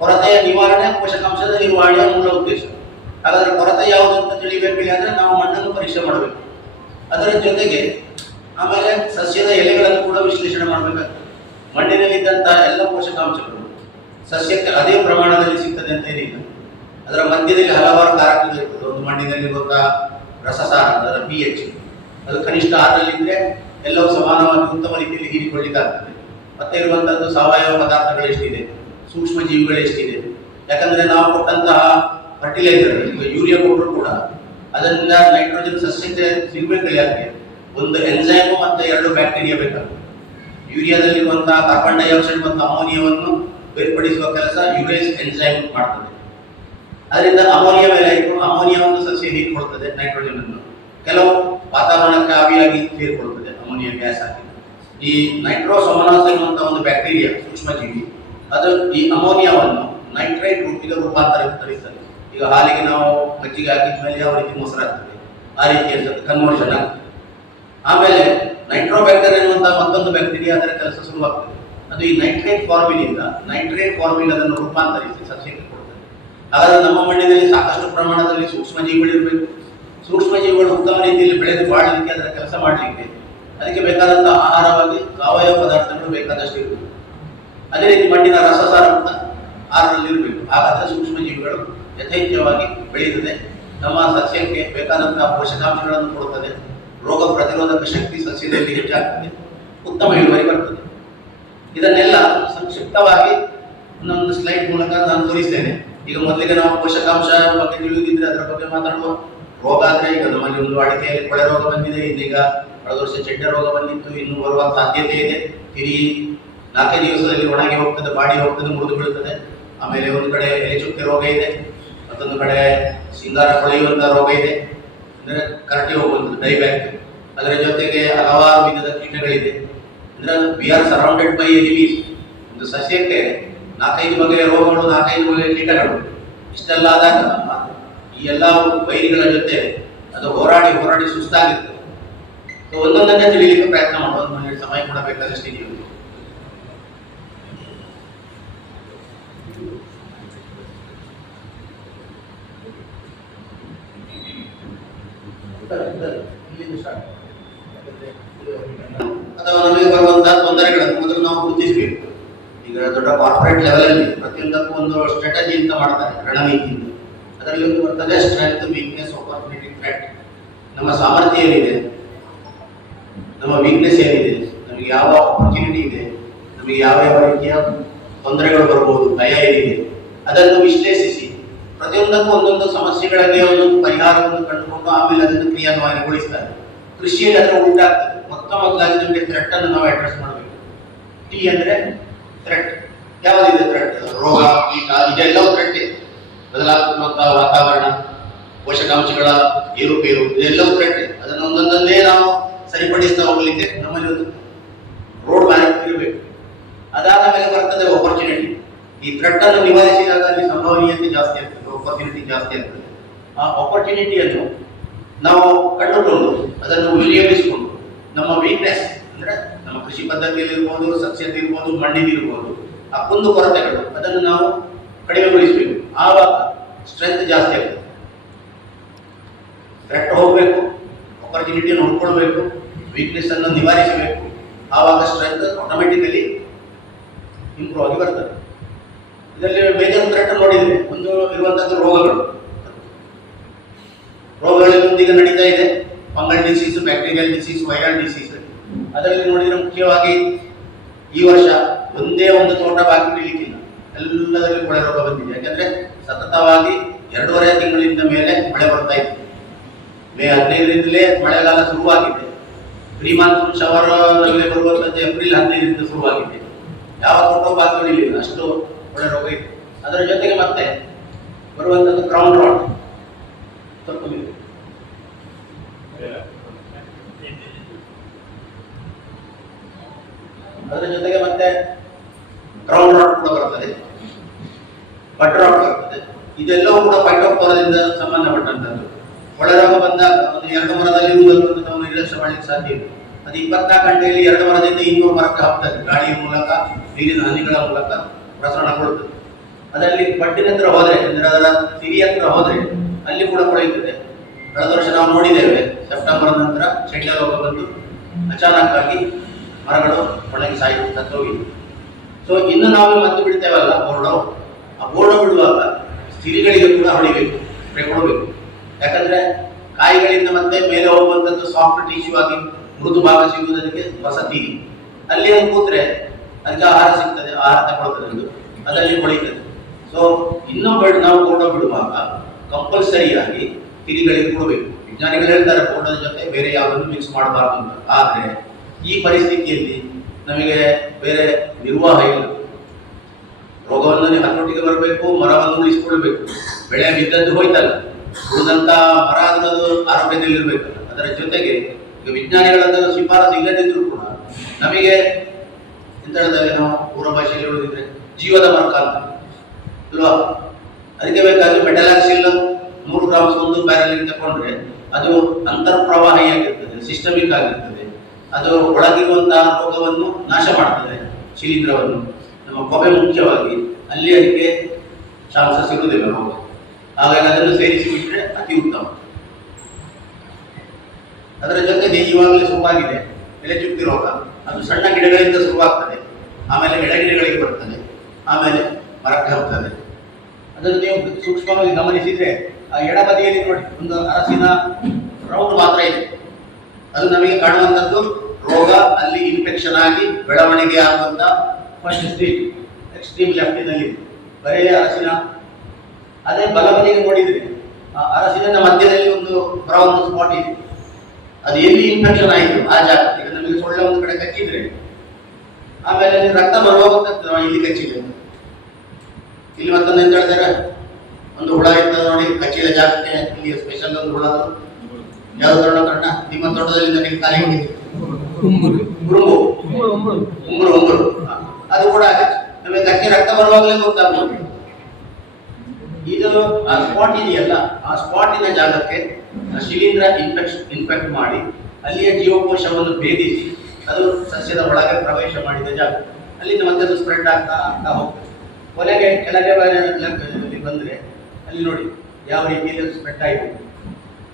ಕೊರತೆಯ ನಿವಾರಣೆ ಪೋಷಕಾಂಶದ ನಿರ್ವಹಣೆಯ ಮೂಲ ಉದ್ದೇಶ. ಹಾಗಾದ್ರೆ ಕೊರತೆ ಯಾವುದು ಅಂತ ತಿಳಿಬೇಕಿಲ್ಲ ಅಂದ್ರೆ ನಾವು ಮಣ್ಣನ್ನು ಪರೀಕ್ಷೆ ಮಾಡಬೇಕು. ಅದರ ಜೊತೆಗೆ ಆಮೇಲೆ ಸಸ್ಯದ ಎಲೆಗಳನ್ನು ಕೂಡ ವಿಶ್ಲೇಷಣೆ ಮಾಡಬೇಕಾಗ್ತದೆ. ಮಣ್ಣಿನಲ್ಲಿದ್ದಂತಹ ಎಲ್ಲ ಪೋಷಕಾಂಶಗಳು ಸಸ್ಯಕ್ಕೆ ಅದೇ ಪ್ರಮಾಣದಲ್ಲಿ ಸಿಗ್ತದೆ ಅಂತ ಏನಿಲ್ಲ. ಅದರ ಮಧ್ಯದಲ್ಲಿ ಹಲವಾರು ಕಾರಕಗಳಿರ್ತದೆ. ಒಂದು ಮಣ್ಣಿನಲ್ಲಿರುವಂತಹ ರಸಸಾರ, ಅದರ pH ಅದು ಕನಿಷ್ಠ 6ರಲ್ಲಿದ್ದರೆ ಎಲ್ಲವೂ ಸಮಾನವಾಗಿ ಉತ್ತಮ ರೀತಿಯಲ್ಲಿ ಹೀರಿಕೊಳ್ಳಿಕ್ಕಾಗ್ತದೆ. ಮತ್ತೆ ಇರುವಂತದ್ದು ಸಾವಯವ ಪದಾರ್ಥಗಳು ಎಷ್ಟಿದೆ, ಸೂಕ್ಷ್ಮ ಜೀವಿಗಳು ಎಷ್ಟಿದೆ. ಯಾಕಂದ್ರೆ ನಾವು ಕೊಟ್ಟಂತಹ ಫರ್ಟಿಲೈಸರ್, ಯೂರಿಯಾ ಕೊಟ್ಟರು ಕೂಡ ಅದರಿಂದ ನೈಟ್ರೋಜನ್ ಸಸ್ಯಕ್ಕೆ ಸಿಗಬೇಕು. ಯಾಕೆ? ಒಂದು ಎನ್ಸೈಮ್ ಮತ್ತೆ 2 ಬ್ಯಾಕ್ಟೀರಿಯಾ ಬೇಕಾಗ್ತದೆ. ಯೂರಿಯಾದಲ್ಲಿರುವಂತಹ ಕಾರ್ಬನ್ ಡೈಆಕ್ಸೈಡ್ ಮತ್ತು ಅಮೋನಿಯಾವನ್ನು ಬೇರ್ಪಡಿಸುವ ಕೆಲಸ ಯುರೇಸ್ ಎನ್ಸೈಮ್ ಮಾಡ್ತದೆ. ಅದರಿಂದ ಅಮೋನಿಯಾ ಮೇಲೆ ಆಯಿತು, ಅಮೋನಿಯಾವನ್ನು ಸಸ್ಯ ಹೀರಿಕೊಳ್ತದೆ, ನೈಟ್ರೋಜನ್ ಅನ್ನು ಕೆಲವು ವಾತಾವರಣಕ್ಕೆ ಆವಿಯಾಗಿ ಸೇರಿಕೊಳ್ತದೆ ಅಮೋನಿಯಾ ಗ್ಯಾಸ್ ಆಗಿ. ಈ ನೈಟ್ರೋಸೊಮನಾಸ್ ಎನ್ನುವಂತ ಒಂದು ಬ್ಯಾಕ್ಟೀರಿಯಾ ಸೂಕ್ಷ್ಮಜೀವಿ ಅದು ಈ ಅಮೋನಿಯಾವನ್ನು ನೈಟ್ರೈಟ್ ರೂಪಿಗೆ ರೂಪಾಂತರಿಸ್ತದೆ. ಈಗ ಹಾಲಿಗೆ ನಾವು ಮಜ್ಜಿಗೆ ಹಾಕಿದ ಮೇಲೆ ಯಾವ ರೀತಿ ಮೊಸರಾಗ್ತದೆ ಆ ರೀತಿ ಕನ್ವರ್ಷನ್ ಆಗ್ತದೆ. ಆಮೇಲೆ ನೈಟ್ರೋಬ್ಯಾಕ್ಟರ್ ಎನ್ನುವಂತಹ ಮತ್ತೊಂದು ಬ್ಯಾಕ್ಟೀರಿಯಾ ಅದರ ಕೆಲಸ ಶುರುವಾಗ್ತದೆ. ಅದು ಈ ನೈಟ್ರೇಟ್ ಫಾರ್ಮಿನಿಂದ ನೈಟ್ರೇಟ್ ಫಾರ್ಮಿನ್ ಅದನ್ನು ರೂಪಾಂತರಿಸಿ ಸಸ್ಯಕ್ಕೆ ಕೊಡ್ತದೆ. ಹಾಗಾದ್ರೆ ನಮ್ಮ ಮಣ್ಣಿನಲ್ಲಿ ಸಾಕಷ್ಟು ಪ್ರಮಾಣದಲ್ಲಿ ಸೂಕ್ಷ್ಮಜೀವಿಗಳು ಇರಬೇಕು. ಸೂಕ್ಷ್ಮಜೀವಿಗಳು ಉತ್ತಮ ರೀತಿಯಲ್ಲಿ ಬೆಳೆದು ಬಾಳಲಿಕ್ಕೆ, ಅದರ ಕೆಲಸ ಮಾಡಲಿಕ್ಕೆ ಅದಕ್ಕೆ ಬೇಕಾದಂತಹ ಆಹಾರವಾಗಿ ಸಾವಯವ ಪದಾರ್ಥಗಳು ಬೇಕಾದಷ್ಟು ಇರಬೇಕು. ಅದೇ ರೀತಿ ಮಣ್ಣಿನ ರಸಸಾರ ಕೂಡ 6ರಲ್ಲಿರಬೇಕು. ಹಾಗಾದ್ರೆ ಸೂಕ್ಷ್ಮಜೀವಿಗಳು ಯಥೇಚ್ಛವಾಗಿ ಬೆಳೆಯುತ್ತದೆ, ನಮ್ಮ ಸಸ್ಯಕ್ಕೆ ಬೇಕಾದಂತಹ ಪೋಷಕಾಂಶಗಳನ್ನು ಕೊಡುತ್ತದೆ, ರೋಗ ಪ್ರತಿರೋಧಕ ಶಕ್ತಿ ಸಸ್ಯದಲ್ಲಿ ಹೆಚ್ಚಾಗ್ತದೆ, ಉತ್ತಮ ಇಳುವರಿ ಬರ್ತದೆ. ಇದನ್ನೆಲ್ಲ ಸಂಕ್ಷಿಪ್ತವಾಗಿ ಒಂದೊಂದು ಸ್ಲೈಡ್ ಮೂಲಕ ನಾನು ತೋರಿಸ್ತೇನೆ. ಈಗ ಮೊದಲಿಗೆ ನಾವು ಪೋಷಕಾಂಶ ಬಗ್ಗೆ ತಿಳಿದಿದ್ರೆ ಅದರ ಬಗ್ಗೆ ಮಾತಾಡುವ. ರೋಗ ಆದರೆ ಈಗ ನಮ್ಮಲ್ಲಿ ಒಂದು ಅಡಿಕೆಯಲ್ಲಿ ಕೊಳೆ ರೋಗ ಬಂದಿದೆ, ಇನ್ನೀಗ ಕಳೆದ ವರ್ಷ ಚೆಡ್ಡೆ ರೋಗ ಬಂದಿತ್ತು, ಇನ್ನು ಬರುವ ಸಾಧ್ಯತೆ ಇದೆ. ತಿರಿ 4 ದಿವಸದಲ್ಲಿ ಒಣಗಿ ಹೋಗ್ತದೆ, ಬಾಡಿ ಹೋಗ್ತದೆ, ಮುರಿದು ಬೀಳುತ್ತದೆ. ಆಮೇಲೆ ಒಂದು ಕಡೆ ಎಲೆ ಚುಕ್ಕೆ ರೋಗ ಇದೆ, ಮತ್ತೊಂದು ಕಡೆ ಸಿಂಗಾರ ಕೊಳೆಯುವಂತಹ ರೋಗ ಇದೆ, ಅಂದರೆ ಕರಟಿ ಹೋಗುವಂಥದ್ದು ಡೈಬ್ಯಾಕ್. ಅದರ ಜೊತೆಗೆ ಹಲವಾರು ವಿಧದ ಕೀಟಗಳಿದೆ. ಅಂದ್ರೆ we are surrounded by enemies. ಒಂದು ಸಸ್ಯಕ್ಕೆ 4-5 ಬಗೆಯ ರೋಗಗಳು, 4-5 ಬಗೆಯ ಕೀಟಗಳು. ಇಷ್ಟೆಲ್ಲ ಆದಾಗ ಈ ಎಲ್ಲ ವೈರಿಗಳ ಜೊತೆ ಅದು ಹೋರಾಡಿ ಹೋರಾಡಿ ಸುಸ್ತಾಗಿರ್ತದೆ. ಒಂದೊಂದನ್ನೇ ತಿಳಿಯಲಿಕ್ಕೆ ಪ್ರಯತ್ನ ಮಾಡೋದು. ನನಗೆ ಸಮಯ ಕೂಡ ಬೇಕಾದಷ್ಟು ಇದೆಯೋ. ಅಥವಾ ನಮಗೆ ಬರುವಂತಹ ತೊಂದರೆಗಳನ್ನು ಮೊದಲು ನಾವು ಗುರುತಿಸಬೇಕು. ಈಗ ದೊಡ್ಡ ಕಾರ್ಪೊರೇಟ್ ಲೆವೆಲ್ ಅಲ್ಲಿ ಪ್ರತಿಯೊಂದಕ್ಕೂ ಒಂದು ಸ್ಟ್ರಾಟಜಿ ಅಂತ ಮಾಡ್ತಾರೆ, ರಣನೀತಿ. ಅದರಲ್ಲಿ ಒಂದು ಬರ್ತದೆ ಸ್ಟ್ರೆಂತ್, ವೀಕ್ನೆಸ್, ಆಪರ್ಚುನಿಟಿ, ಥ್ರೆಟ್. ನಮ್ಮ ಸಾಮರ್ಥ್ಯ ಏನಿದೆ, ನಮ್ಮ ವೀಕ್ನೆಸ್ ಏನಿದೆ, ನಮಗೆ ಯಾವ ಆಪರ್ಚುನಿಟಿ ಇದೆ, ನಮಗೆ ಯಾವ ಯಾವ ರೀತಿಯ ತೊಂದರೆಗಳು ಬರಬಹುದು, ಭಯ ಏನಿದೆ, ಅದನ್ನು ವಿಶ್ಲೇಷಿಸಿ ಪ್ರತಿಯೊಂದಕ್ಕೂ ಒಂದೊಂದು ಸಮಸ್ಯೆಗಳಿಗೆ ಒಂದೊಂದು ಪರಿಹಾರವನ್ನು ಕಂಡುಕೊಂಡು ಆಮೇಲೆ ಅದನ್ನು ಕ್ರಿಯಾನ್ವಯಗೊಳಿಸ್ತಾರೆ. ಕೃಷಿಯಲ್ಲಿ ಅದರ ಉಂಟಾಗ್ತದೆ. ಮೊದಲಾಗಿ ನಮಗೆ ಥ್ರೆಟ್ ಅನ್ನು ನಾವು ಅಡ್ರೆಸ್ ಮಾಡಬೇಕು. ಟಿ ಅಂದ್ರೆ ಥ್ರೆಟ್. ಯಾವುದಿದೆ ಥ್ರೆಟ್? ರೋಗ, ಕೀಟ, ಇದೆಲ್ಲವೂ ಥ್ರೆಟ್. ಬದಲಾಗುತ್ತಿರುವಂತಹ ವಾತಾವರಣ, ಪೋಷಕಾಂಶಗಳ ಏರುಪೇರು, ಇದೆಲ್ಲವೂ ಥ್ರೆಟ್. ಅದನ್ನು ಒಂದೊಂದನ್ನೇ ನಾವು ಸರಿಪಡಿಸ್ತಾ ಹೋಗ್ಲಿಕ್ಕೆ ನಮ್ಮಲ್ಲಿ ಒಂದು ರೋಡ್ ಮ್ಯಾಪ್ ಇರಬೇಕು. ಅದಾದ ಮೇಲೆ ಬರ್ತದೆ ಆಪರ್ಚುನಿಟಿ. ಈ ಥ್ರೆಟ್ ಅನ್ನು ನಿವಾರಿಸಿದಾಗ ಅಲ್ಲಿ ಸಂಭವನೀಯತೆ ಜಾಸ್ತಿ ಆಗ್ತದೆ, ಆಪರ್ಚುನಿಟಿ ಜಾಸ್ತಿ ಆಗ್ತದೆ. ಆ ಆಪರ್ಚುನಿಟಿಯನ್ನು ನಾವು ಕಂಡುಕೊಂಡು ಅದನ್ನು ವಿನಿಯೋಗಿಸಿಕೊಂಡು ನಮ್ಮ ವೀಕ್ನೆಸ್ ಅಂದ್ರೆ ನಮ್ಮ ಕೃಷಿ ಪದ್ಧತಿಯಲ್ಲಿ ಇರ್ಬೋದು, ಸಸ್ಯದಲ್ಲಿ ಇರ್ಬೋದು, ಮಣ್ಣಿಗೆ ಇರ್ಬೋದು, ಆ ಕುಂದು ಕೊರತೆಗಳು ಅದನ್ನು ನಾವು ಕಡಿಮೆಗೊಳಿಸಬೇಕು. ಆವಾಗ ಸ್ಟ್ರೆಂತ್ ಜಾಸ್ತಿ ಆಗ್ತದೆ. ಥ್ರೆಟ್ ಹೋಗಬೇಕು, ಆಪರ್ಚುನಿಟಿಯನ್ನು ಹುಡ್ಕೊಳ್ಬೇಕು, ವೀಕ್ನೆಸ್ ಅನ್ನು ನಿವಾರಿಸಬೇಕು. ಆವಾಗ ಸ್ಟ್ರೆಂತ್ ಆಟೋಮೆಟಿಕಲಿ ಇಂಪ್ರೂವ್ ಆಗಿ ಬರ್ತದೆ. ಇದರಲ್ಲಿ ಮೇಜರ್ ಥ್ರೆಟ್ ನೋಡಿದ್ರೆ ಒಂದು ಇರುವಂತದ್ದು ರೋಗಗಳು. ರೋಗಗಳಲ್ಲಿ ಈಗ ನಡೀತಾ ಇದೆ fungal disease, bacterial disease, viral disease. ಅದರಲ್ಲಿ ನೋಡಿದ್ರೆ ಮುಖ್ಯವಾಗಿ ಈ ವರ್ಷ ಒಂದೇ ಒಂದು ತೋಟ ಬಾಕಿ ಬಿಡಲಿಕ್ಕಿಲ್ಲ, ಎಲ್ಲದರಲ್ಲಿ ಕೊಳೆ ರೋಗ ಬಂದಿದೆ. ಯಾಕಂದ್ರೆ ಸತತವಾಗಿ 2.5 ತಿಂಗಳಿಂದ ಮೇಲೆ ಮಳೆ ಬರ್ತಾ ಇತ್ತು. ಮೇ 15ರಿಂದಲೇ ಮಳೆಗಾಲ ಶುರುವಾಗಿದೆ. 3 ಮಾನ್ಸೂನ್ ಶವರ್ ನಮಗೆ ಬರುವಂತದ್ದು ಏಪ್ರಿಲ್ 15ರಿಂದ ಶುರುವಾಗಿದೆ. ಯಾವ ತೋಟ ಬಾಕಿ ಬರೋದಿಲ್ಲ, ಅಷ್ಟು ಒಳ್ಳೆ ರೋಗ ಇದೆ. ಅದರ ಜೊತೆಗೆ ಮತ್ತೆ ಬರುವಂಥದ್ದು ಕ್ರೌನ್ ರಾಟ್, ಸ್ವಲ್ಪ ಇದೆ. ಅದರ ಜೊತೆಗೆ ಮತ್ತೆ ಕ್ರೌನ್ ರಾಟ್ ಕೂಡ ಬರ್ತದೆ, ಬಟರ್ ರಾಟ್ ಬರ್ತದೆ. ಇದೆಲ್ಲವೂ ಕೂಡ ಫೈಟೋಫ್ತೋರಾದಿಂದ ಸಂಬಂಧಪಟ್ಟಂತದ್ದು. ಒಳರೋಗ ಬಂದಾಗ ಒಂದು 2 ಮರದಲ್ಲಿ ಇರುವುದನ್ನು ನಾವು ನಿರ್ಲಕ್ಷ್ಯ ಮಾಡಲಿಕ್ಕೆ ಸಾಧ್ಯ ಇಲ್ಲ. ಅದು 24 ಗಂಟೆಯಲ್ಲಿ 2 ಮರದಿಂದ 200 ಮರಕ್ಕೆ ಹಾಕ್ತದೆ, ಗಾಳಿಯ ಮೂಲಕ, ನೀರಿನ ಹನಿಗಳ ಮೂಲಕ ಪ್ರಸರಣಗೊಳ್ಳುತ್ತದೆ. ಅದರಲ್ಲಿ ಬಡ್ಡಿನ ಹತ್ರ ಹೋದ್ರೆ, ಅಂದ್ರೆ ಅದರ ಸಿರಿ ಹತ್ರ ಹೋದ್ರೆ ಅಲ್ಲಿ ಕೂಡ ಕೊಳೆಯುತ್ತದೆ. ಕಳೆದ ವರ್ಷ ನಾವು ನೋಡಿದ್ದೇವೆ, ಸೆಪ್ಟೆಂಬರ್ ನಂತರ ಚೆಂಡ ರೋಗ ಬಂದು ಅಚಾನಕ್ ಆಗಿ ಮರಗಳು ಒಣಗಿ ಸತ್ತೋಗಿದೆ. ಸೊ ಇನ್ನು ನಾವು ಮದ್ದು ಬಿಡ್ತೇವಲ್ಲ ಬೋರ್ಡೋ, ಆ ಬೋರ್ಡೋ ಬಿಡುವಾಗ ಸಿರಿಗಳಿಗೆ ಕೂಡ ಹೊಡಿಬೇಕು, ಸ್ಪ್ರೇ ಕೊಡಬೇಕು. ಯಾಕಂದ್ರೆ ಕಾಯಿಗಳಿಂದ ಮತ್ತೆ ಮೇಲೆ ಹೋಗುವಂಥದ್ದು ಸಾಫ್ಟ್ ಟಿಶ್ಯೂ ಆಗಿ ಮೃದು ಭಾಗ ಸಿಗುವುದಕ್ಕೆ ಹೊಸ ತೀರಿ, ಅಲ್ಲಿ ಅದು ಕೂತ್ರೆ ಅದಕ್ಕೆ ಆಹಾರ ಸಿಗ್ತದೆ, ಆಹಾರ ತಗೊಳ್ತದೆ, ಅದು ಅದರಲ್ಲಿ ಕೊಳಿತದೆ. ಸೊ ಇನ್ನೊಬ್ಬರು ನಾವು ಬೋರ್ಡೋ ಬಿಡುವಾಗ ಕಂಪಲ್ಸರಿಯಾಗಿ ತಿರಿಗಳಿಗೆ ಕೊಡಬೇಕು. ವಿಜ್ಞಾನಿಗಳು ಹೇಳ್ತಾರೆ ಬೋರ್ಡೋದ ಜೊತೆ ಬೇರೆ ಯಾವುದನ್ನು ಮಿಕ್ಸ್ ಮಾಡಬಾರ್ದು ಅಂತ. ಆದರೆ ಈ ಪರಿಸ್ಥಿತಿಯಲ್ಲಿ ನಮಗೆ ಬೇರೆ ನಿರ್ವಾಹ ಇಲ್ಲ. ರೋಗವನ್ನು ಹತೋಟಿಗೆ ಬರಬೇಕು, ಮರವನ್ನು ಉಳಿಸಿಕೊಳ್ಬೇಕು. ಬೆಳೆ ಬಿದ್ದದ್ದು ಹೋಯ್ತಲ್ಲ, ಉಳಿದಂತ ಮರ ಅನ್ನೋದು ಆರೋಗ್ಯದಲ್ಲಿರ್ಬೇಕಲ್ಲ. ಅದರ ಜೊತೆಗೆ ಈಗ ವಿಜ್ಞಾನಿಗಳಂತ ಶಿಫಾರಸು ಇಲ್ಲದಿದ್ರು ಕೂಡ ನಮಗೆ ಎಂತ ಹೇಳಿದಾಗ ನಾವು ಪೂರ್ವ ಭಾಷೆಯಲ್ಲಿ ಹೇಳುದಿದ್ರೆ ಜೀವದ ಮರಕ ಅಂತ ಅಲ್ವಾ. ಅದಕ್ಕೆ ಬೇಕಾದ್ರೆ ಮೆಟಲಾಕ್ಸಿಲ್ 100 ಗ್ರಾಮ್ಸ್ ಒಂದು ಬ್ಯಾರಲ್ ತಗೊಂಡ್ರೆ ಅದು ಅಂತರ್ಪ್ರವಾಹಿಯಾಗಿರ್ತದೆ, ಸಿಸ್ಟಮಿಕ್ ಆಗಿರ್ತದೆ. ಅದು ಒಳಗಿರುವಂತಹ ರೋಗವನ್ನು ನಾಶ ಮಾಡ್ತದೆ, ಶಿಲೀಂಧ್ರವನ್ನು. ನಮ್ಮ ಕೊಬ್ಬೆ ಮುಖ್ಯವಾಗಿ ಅಲ್ಲಿ ಅದಕ್ಕೆ ಚಾನ್ಸಸ್ ಇರುವುದಿಲ್ಲ ರೋಗ. ಹಾಗಾಗಿ ಅದನ್ನು ಸೇರಿಸಿ ಬಿಟ್ಟರೆ ಅತಿ ಉತ್ತಮ. ಅದರ ಜೊತೆಗೆ ಇವಾಗಲೇ ಶುರುವಾಗಿದೆ ಎಲೆ ಚುಕ್ಕಿ ರೋಗ. ಅದು ಸಣ್ಣ ಗಿಡಗಳಿಂದ ಶುರುವಾಗ್ತದೆ, ಆಮೇಲೆ ಎಡಗಿಡಗಳಿಗೆ ಬರ್ತದೆ, ಆಮೇಲೆ ಮರಕ್ಕೆ ಹೋಗ್ತದೆ. ಅದನ್ನು ನೀವು ಸೂಕ್ಷ್ಮವಾಗಿ ಗಮನಿಸಿದ್ರೆ ಆ ಎಡಬದಿಯಲ್ಲಿ ನೋಡಿ ಒಂದು ಅರಸಿನ ರೌಂಡ್ ಮಾತ್ರ ಇದೆ. ಅದು ನಮಗೆ ಕಾಣುವಂಥದ್ದು ರೋಗ ಅಲ್ಲಿ ಇನ್ಫೆಕ್ಷನ್ ಆಗಿ ಬೆಳವಣಿಗೆ ಆಗುವಂತ ಫಸ್ಟ್ ಸ್ಟೇಜ್, ಎಕ್ಸ್ಟ್ರೀಮ್ ಲೆಫ್ಟಿನಲ್ಲಿ ಬರೀ ಅರಸಿನ. ಅದೇ ಬಲಬದಿಗೆ ನೋಡಿದ್ರೆ ಆ ಅರಸಿನ ಮಧ್ಯದಲ್ಲಿ ಒಂದು ಬ್ರೌನ್ ಸ್ಪಾಟ್ ಇದೆ. ಅದು ಎಲ್ಲಿ ಇನ್ಫೆಕ್ಷನ್ ಆಯಿತು ಆ ಜಾಗ. ಈಗ ನಮಗೆ ಸೊಳ್ಳೆ ಒಂದು ಕಡೆ ಕಚ್ಚಿದ್ರೆ ಆಮೇಲೆ ರಕ್ತ ಬರುವಾಗ ಇಲ್ಲಿ ಕಚ್ಚಿದೆ, ಇಲ್ಲಿ ಮತ್ತೊಂದು ಎಂತ ಹೇಳ್ತಾರೆ ಒಂದು ಹುಳ ಇರ್ತದೆ ನೋಡಿ ಕಚ್ಚಿದ ಜಾಗಕ್ಕೆ, ಇಲ್ಲಿ ಸ್ಪೆಷಲ್ ಒಂದು ಹುಳ. ಯಾವ್ದು ಕಣ್ಣ ನಿಮ್ಮ ತೋಟದಲ್ಲಿ ನನಗೆ ಖಾಲಿ ಉಂಗುರು ಅದು ಕೂಡ ನಮಗೆ ಕಚ್ಚಿ ರಕ್ತ ಬರುವಾಗಲೇ ಗೊತ್ತಾಗ್ಬೋದು. ಇದು ಆ ಸ್ಪಾಟ್ ಇದೆಯಲ್ಲ, ಆ ಸ್ಪಾಟಿನ ಜಾಗಕ್ಕೆ ಶಿಲೀಂಧ್ರ ಇನ್ಫೆಕ್ಟ್ ಮಾಡಿ ಅಲ್ಲಿಯ ಜೀವಕೋಶವನ್ನು ಭೇದಿಸಿ ಅದು ಸಸ್ಯದ ಒಳಗೆ ಪ್ರವೇಶ ಮಾಡಿದ ಜಾಗ. ಅಲ್ಲಿಂದ ಮತ್ತೆ ಅದು ಸ್ಪ್ರೆಡ್ ಆಗ್ತಾ ಹೋಗ್ತದೆ. ಕೊನೆಗೆ ಕೆಳಗೆ ಬಂದ್ರೆ ಅಲ್ಲಿ ನೋಡಿ ಯಾವ ರೀತಿಯಲ್ಲಿ ಸ್ಪ್ರೆಡ್ ಆಯಿತು,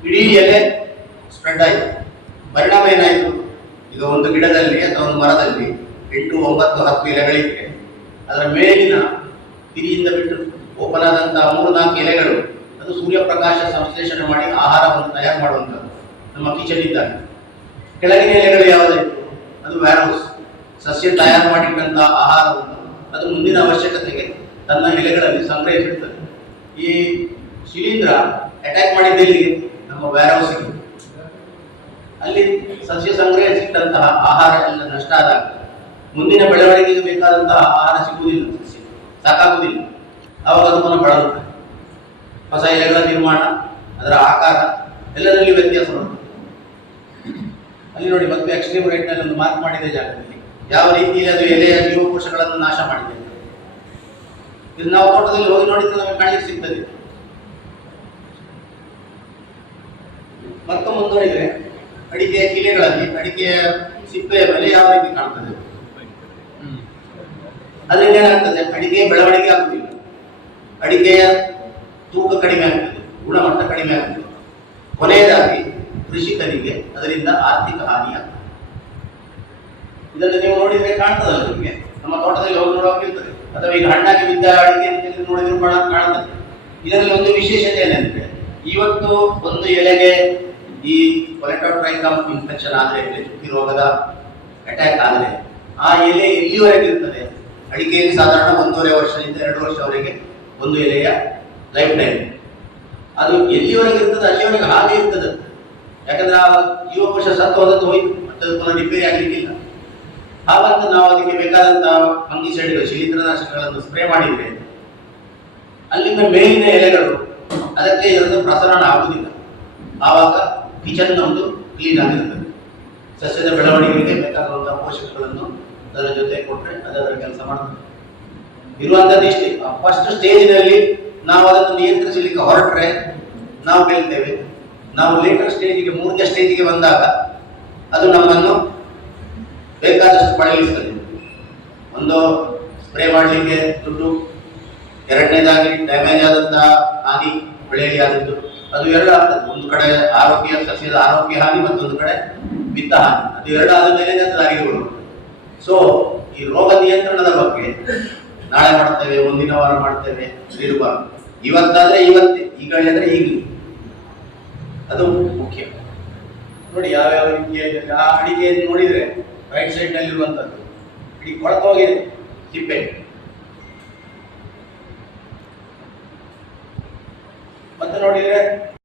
ಇಡೀ ಎಲೆ ಸ್ಪ್ರೆಡ್ ಆಯಿತು. ಪರಿಣಾಮ ಏನಾಯಿತು, ಈಗ ಒಂದು ಗಿಡದಲ್ಲಿ ಅಥವಾ ಒಂದು ಮರದಲ್ಲಿ 8, 9, 10 ಎಲೆಗಳಿದ್ರೆ ಅದರ ಮೇಲಿನ ತಿರಿಯಿಂದ ಬಿಟ್ಟು ಓಪನ್ ಆದಂತಹ 3-4 ಎಲೆಗಳು ಅದು ಸೂರ್ಯಪ್ರಕಾಶ ಸಂಶ್ಲೇಷಣೆ ಮಾಡಿ ಆಹಾರವನ್ನು ತಯಾರು ಮಾಡುವಂಥದ್ದು ನಮ್ಮ ಕಿಚನ್ ಇದ್ದಾಗ. ಕೆಳಗಿನ ಎಲೆಗಳು ಯಾವುದಾಯಿತು ಅದು ವ್ಯಾರೋಸ್, ಸಸ್ಯ ತಯಾರು ಮಾಡಿಟ್ಟಂತಹ ಆಹಾರವನ್ನು ಅದು ಮುಂದಿನ ಅವಶ್ಯಕತೆಗೆ ತನ್ನ ಎಲೆಗಳಲ್ಲಿ ಸಂಗ್ರಹಿಸಿರ್ತದೆ. ಈ ಶಿಲೀಂಧ್ರ ಅಟ್ಯಾಕ್ ಮಾಡಿದ್ದಲ್ಲಿ ನಮ್ಮ ವ್ಯಾರೋಸ್ಗೆ ಅಲ್ಲಿ ಸಸ್ಯ ಸಂಗ್ರಹಿಸಿಟ್ಟಂತಹ ಆಹಾರ ಎಲ್ಲ ನಷ್ಟ ಆದಾಗ ಮುಂದಿನ ಬೆಳವಣಿಗೆಗೆ ಬೇಕಾದಂತಹ ಆಹಾರ ಸಿಗುವುದಿಲ್ಲ, ಸಸ್ಯ ಸಾಕಾಗುವುದಿಲ್ಲ. ಆವಾಗ ಅದು ಪುನಃ ಬಳಲುತ್ತದೆ. ಹೊಸ ಎಲೆಗಳ ನಿರ್ಮಾಣ, ಅದರ ಆಕಾರ ಎಲ್ಲದರಲ್ಲಿ ವ್ಯತ್ಯಾಸ ಬರ್ತದೆ. ಅಲ್ಲಿ ನೋಡಿ ಮತ್ತೆ ಎಕ್ಸ್ಟ್ರೀಮ್ ರೈಟ್ ನಲ್ಲಿ ಒಂದು ಮಾರ್ಕ್ ಮಾಡಿದ ಜಾಗದಲ್ಲಿ ಯಾವ ರೀತಿಯಲ್ಲಿ ಅದು ಎಲೆಯ ಜೀವಕೋಶಗಳನ್ನು ನಾಶ ಮಾಡಿದೆ. ಇದು ನಾವು ತೋಟದಲ್ಲಿ ಹೋಗಿ ನೋಡಿದ್ರೆ ನಮಗೆ ಕಾಣಲಿಕ್ಕೆ ಸಿಗ್ತದೆ. ಮತ್ತೆ ಮುಂದುವರಿದ್ರೆ ಅಡಿಕೆಯ ಕಿಲೆಗಳಲ್ಲಿ ಅಡಿಕೆಯ ಸಿಪ್ಪೆಯ ಮೇಲೆ ಯಾವ ರೀತಿ ಕಾಣ್ತದೆ, ಅದರಿಂದ ಏನಾಗ್ತದೆ, ಅಡಿಕೆಯ ಬೆಳವಣಿಗೆ ಆಗುವುದಿಲ್ಲ, ಅಡಿಕೆಯ ತೂಕ ಕಡಿಮೆ ಆಗ್ತದೆ, ಗುಣಮಟ್ಟ ಕಡಿಮೆ ಆಗ್ತದೆ. ಕೊನೆಯದಾಗಿ ಕೃಷಿಕರಿಗೆ ಅದರಿಂದ ಆರ್ಥಿಕ ಹಾನಿಯಾಗ್ತದೆ. ಇದನ್ನು ನೀವು ನೋಡಿದ್ರೆ ಕಾಣ್ತದಲ್ಲ ನಿಮಗೆ, ನಮ್ಮ ತೋಟದಲ್ಲಿ ಹೋಗಿ ನೋಡುವಾಗಿರ್ತದೆ, ಅಥವಾ ಈಗ ಹಣ್ಣಾಗಿ ಬಿದ್ದ ಅಡಿಕೆ ನೋಡಿದ್ರು ಕಾಣುತ್ತದೆ. ಇದರಲ್ಲಿ ಒಂದು ವಿಶೇಷತೆ ಏನಂದ್ರೆ, ಇವತ್ತು ಒಂದು ಎಲೆಗೆ ಈ ಕೊಲೆಟೋಟ್ರೈಕಮ್ ಇನ್ಫೆಕ್ಷನ್ ಆದರೆ, ಚುಕ್ಕಿ ರೋಗದ ಅಟ್ಯಾಕ್ ಆದರೆ ಆ ಎಲೆ ಎಲ್ಲಿವರೆಗೆ ಇರ್ತದೆ, ಅಡಿಕೆಯಲ್ಲಿ ಸಾಧಾರಣ 1.5 ವರ್ಷದಿಂದ 2 ವರ್ಷವರೆಗೆ ಒಂದು ಎಲೆಯ ಲೈಫ್ ಟೈಮ್. ಅದು ಎಲ್ಲಿವರೆಗೆ ಇರ್ತದೆ ಅಲ್ಲಿವರೆಗೆ ಹಾಗೆ ಇರ್ತದೆ. ಯಾಕಂದ್ರೆ ಆ ಜೀವಕೋಶ ಸತ್ತು ಹೋದದ್ದು ಹೋಯ್ತು, ಮತ್ತೆ ಅದು ಪುನಃ ರಿಪೇರಿ ಆಗ್ಲಿಕ್ಕಿಲ್ಲ. ಹಾಗಂತ ನಾವು ಅದಕ್ಕೆ ಬೇಕಾದಂತಹ ಫಂಗಿಸೈಡ್ಗಳು ಶಿಲೀಂಧ್ರನಾಶಕಗಳನ್ನು ಸ್ಪ್ರೇ ಮಾಡಿದ್ರೆ ಅಲ್ಲಿಂದ ಮೇಲಿನ ಎಲೆಗಳು ಅದಕ್ಕೆ ಇದೊಂದು ಪ್ರಸರಣ ಆಗುವುದಿಲ್ಲ. ಆವಾಗ ಕಿಚನ್ ನಮ್ಮದು ಕ್ಲೀನ್ ಆಗಿರ್ತದೆ. ಸಸ್ಯದ ಬೆಳವಣಿಗೆಗೆ ಬೇಕಾಗುವಂತಹ ಪೋಷಕಗಳನ್ನು ಅದರ ಜೊತೆ ಕೊಟ್ಟರೆ ಅದರ ಕೆಲಸ ಮಾಡ್ತದೆ. ಇರುವಂತದ್ದು ಇಷ್ಟೇ. ಫಸ್ಟ್ ಸ್ಟೇಜಿನಲ್ಲಿ ನಾವು ಅದನ್ನು ನಿಯಂತ್ರಿಸಲಿಕ್ಕೆ ಹೊರಟ್ರೆ ನಾವು ಗೆಲ್ತೇವೆ. ನಾವು ಲೇಟರ್ ಸ್ಟೇಜಿಗೆ, ಮೂರನೇ ಸ್ಟೇಜಿಗೆ ಬಂದಾಗ ಅದು ನಮ್ಮನ್ನು ಬೇಕಾದಷ್ಟು ಬಳಲಿಸ್ತದೆ. ಒಂದು ಸ್ಪ್ರೇ ಮಾಡಲಿಕ್ಕೆ ದುಡ್ಡು, ಎರಡನೇದಾಗಿ ಡ್ಯಾಮೇಜ್ ಆದಂತಹ ಹಾನಿ, ಬೆಳೆಯಲ್ಲಿ ಆದದ್ದು, ಅದು ಎರಡು ಆಗ್ತದೆ. ಒಂದು ಕಡೆ ಆರೋಗ್ಯ, ಸಸ್ಯದ ಆರೋಗ್ಯ ಹಾನಿ, ಮತ್ತೊಂದು ಕಡೆ ವಿತ್ತ ಹಾನಿ. ಅದು ಎರಡು ಆದ ಮೇಲೆ ಅದು ದಾರಿಗೆ ಬರುತ್ತೆ. ಸೊ ಈ ರೋಗ ನಿಯಂತ್ರಣದ ಬಗ್ಗೆ ನಾಳೆ ಮಾಡ್ತೇವೆ, ಮುಂದಿನ ವಾರ ಮಾಡ್ತೇವೆ ಇರಬಾರ್ದು. ಇವತ್ತಾದ್ರೆ ಇವತ್ತೇ, ಈಗ ಹೇಳಿದ್ರೆ ಈಗಲೇ, ಅದು ಮುಖ್ಯ. ನೋಡಿ ಯಾವ್ಯಾವ ರೀತಿಯಲ್ಲಿ ಆ ಅಡಿಕೆ ನೋಡಿದ್ರೆ ರೈಟ್ ಸೈಡ್ ನಲ್ಲಿ ಇರುವಂತದ್ದು ಇಡೀ ಕೊಳಕೋಗಿದೆ ಸಿಪ್ಪೆ. ಮತ್ತೆ ನೋಡಿದ್ರೆ